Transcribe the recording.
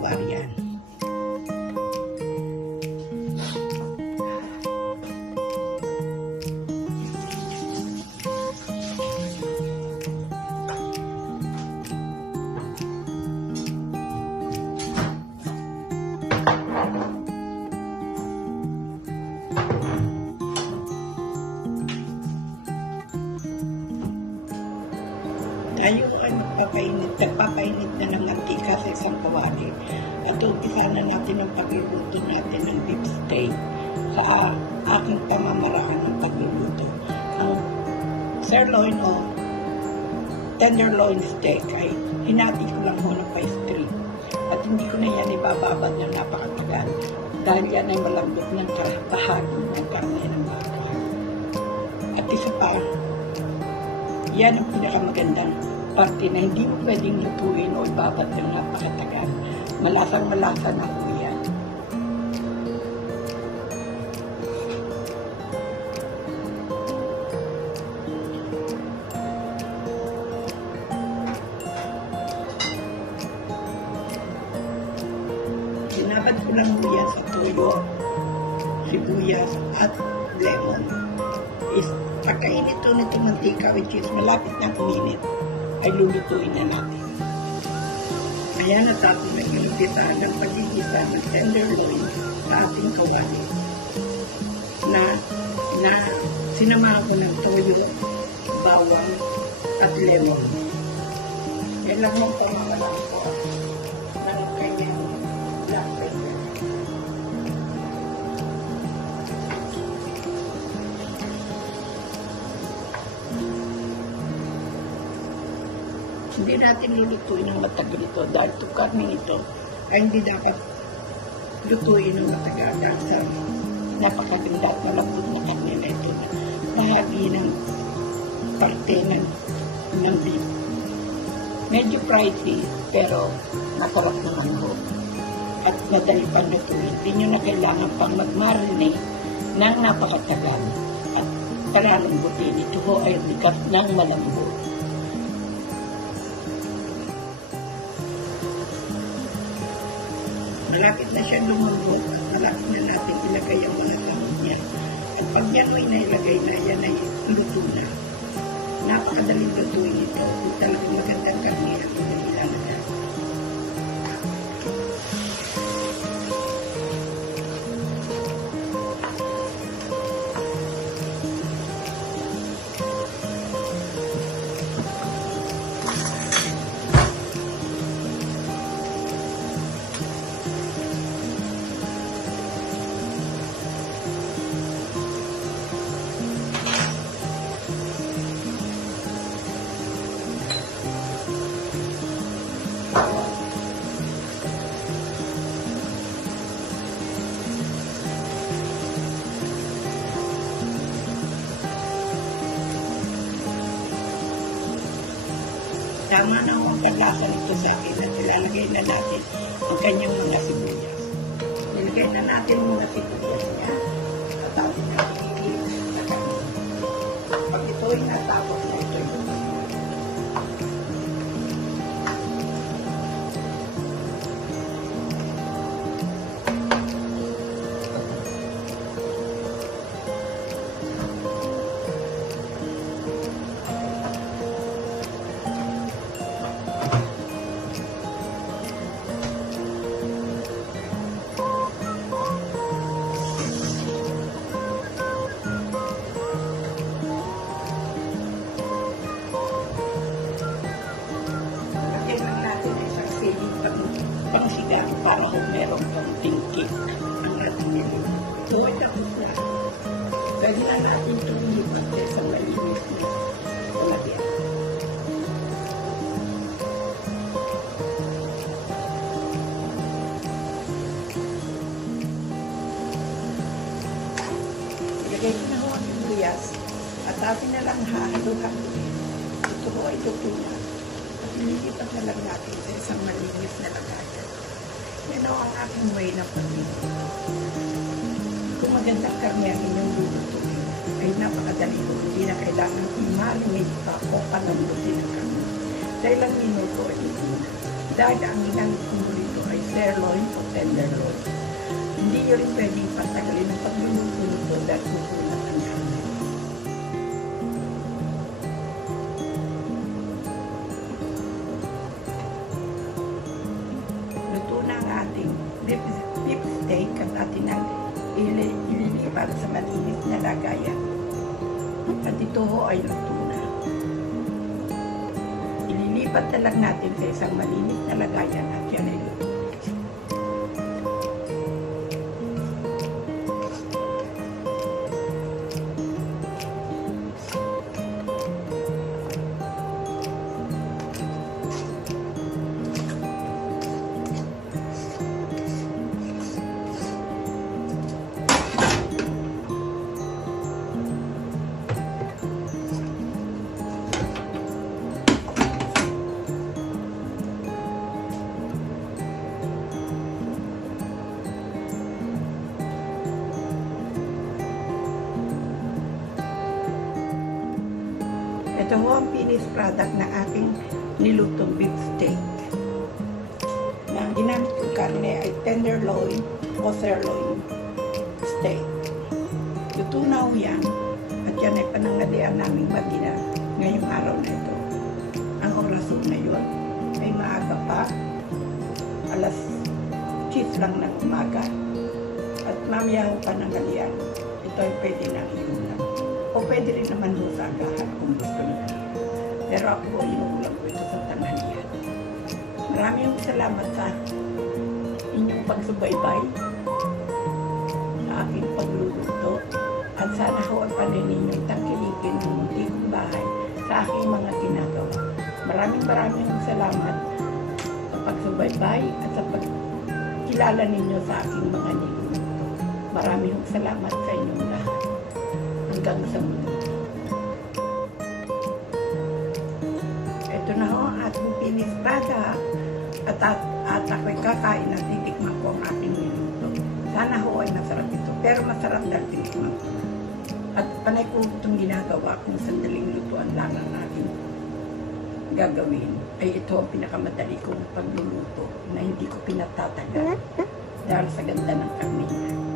kawayan. Tayo nagpapainit na ng mantika sa isang kawali at umpisa na natin ang pagluluto natin ng beef steak sa aking pamamaraan ng pagluluto. Ang sirloin o tenderloin steak ay hinati ko lang ho ng pastry at hindi ko na yan ibababad na napakatagal dahil yan ay malambot ng bahagi ng karne ng baka. At isa pa, yan ang pinakamagandang parte na hindi mo pwedeng lutuin o ibabad ng napakatagal. Malasang-malasa na po yan. Sinabad ko lang po yan sa toyo, sibuyas at lemon. Pagkainit to nito mantika, which is malapit na kuminit, ay lulutuin na natin. Kaya natapos na inumpisa ng pagigisa ng tenderloin sa ating kawali na sinamahan ko ng toyo, bawang at lemon. Kailan mong pamamalang ko ng kanyang black pepper. Hindi natin lulutuin ng matagal ito dahil itong karne ito ay hindi dapat lutuin ng matagal dahil sa napakaganda at malambot na karne na ito na bahagi ng parte ng beef. Medyo pricey pero masarap naman ho at madali pang lutuin. Hindi nyo na kailangan pang mag-marinate ng napakatagal at kalalambutin. Ito ho ay bigas ng malambot. Malapit na siya lumambot at malapit na natin ilagay ang mga sahog niya. At pag yan ay nailagay na, yan ay luto na. Napakadaling lutuin ito. Kung talagang magandang karne at madali lang na. Tama na ang pagkalasa nito sa akin at ilalagay na natin ang kanyang mga sibuyas. Nilagay na natin mga sibuyas niya. Natapos na iigit sa kanya. Pag ito ay natapos na ito yung pangsigang para kung meron konting kick ang ating niluluto. So, ay tapos na. Pwede na natin itong lipat sa malinis na lagyan. Ilagay ko na ho ang sibuyas at atin na lang hahalo-haloin. Ito ho ay luto na. At nilipat na lang natin sa isang malinis na lagayan. Yan o ang aking way na pag-ito. Kung magandang karne ang inyong lulutuin, ay napakadali ko. Hindi na kailangan i-marinate pa o palambutin ang karne. Dahil ang minuto ay ito na. Dahil ang ilang kumulo ito ay sirloin o tenderloin. Hindi nyo rin pwede ipatagalin ang pagluluto nito dahil kukulat ang karne. Luto na ang ating beef steak at atin ang ililipat sa malinis na lagayan. At ito ho ay luto na. Ililipat na lang natin sa isang malinis na lagayan at yan ay luto. Ito ho ang finished product na aking nilutong beef steak. Na ang ginamit kong karne ay tenderloin o sirloin steak. Luto na ho yan at yan ay panangalian naming mag-ina ngayong araw na ito. Ang oras na yun ay maaga pa, alas 10 lang ng umaga. At mamaya ho panangalian, ito ay pwede nang iulam. O pwede rin naman ho sa agahan kung gusto nyo. Pero ako inuulam ko ito sa tanghalian. Maraming salamat sa inyong pagsubaybay sa aking pagluluto. At sana ho ang panay ninyong tangkilikin ng munti kong bahay sa aking mga ginagawa. Maraming salamat sa pagsubaybay at sa pagkilala ninyo sa aking mga niluluto. Maraming salamat sa inyong lahat. Hanggang sa muli. Ito na ho ang ating finished product at ako'y kakain at titikman ko ang aking niluto. Sana ho ay masarap ito, pero masarap dahil tinikman ko. At panay ko itong ginagawa kung sandaling lutuan lang ang aking gagawin. Ay ito ang pinakamadali kong pagluluto na hindi ko pinatatagal dahil sa ganda ng karne niya.